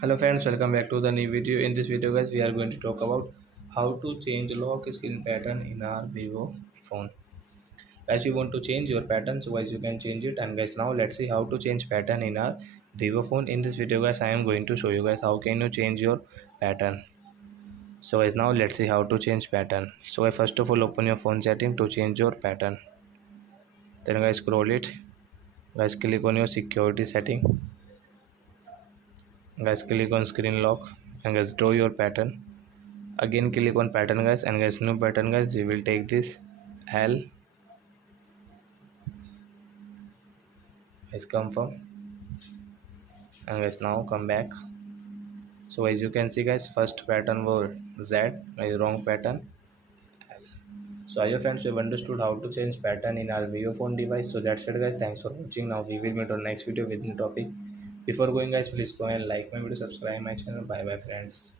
Hello friends, welcome back to the new video. In this video guys, we are going to talk about how to change lock screen pattern in our Vivo phone. Guys, you want to change your pattern, so guys you can change it. And guys, now let's see how to change pattern in our Vivo phone. In this video guys, I am going to show you guys how can you change your pattern. So guys, now let's see how to change pattern. So guys, first of all open your phone setting to change your pattern. Then guys scroll it. Guys click on your security setting. Guys click on screen lock and guys draw your pattern. Again click on pattern guys, and guys new pattern guys, we will take this L. Guys confirm, and guys now come back. So as you can see guys, first pattern was Z, guys wrong pattern. So I hope friends we have understood how to change pattern in our Vivo phone device. So that's it guys, thanks for watching. Now we will meet on next video with new topic. Before going guys, please go and like my video, subscribe my channel. Bye bye friends.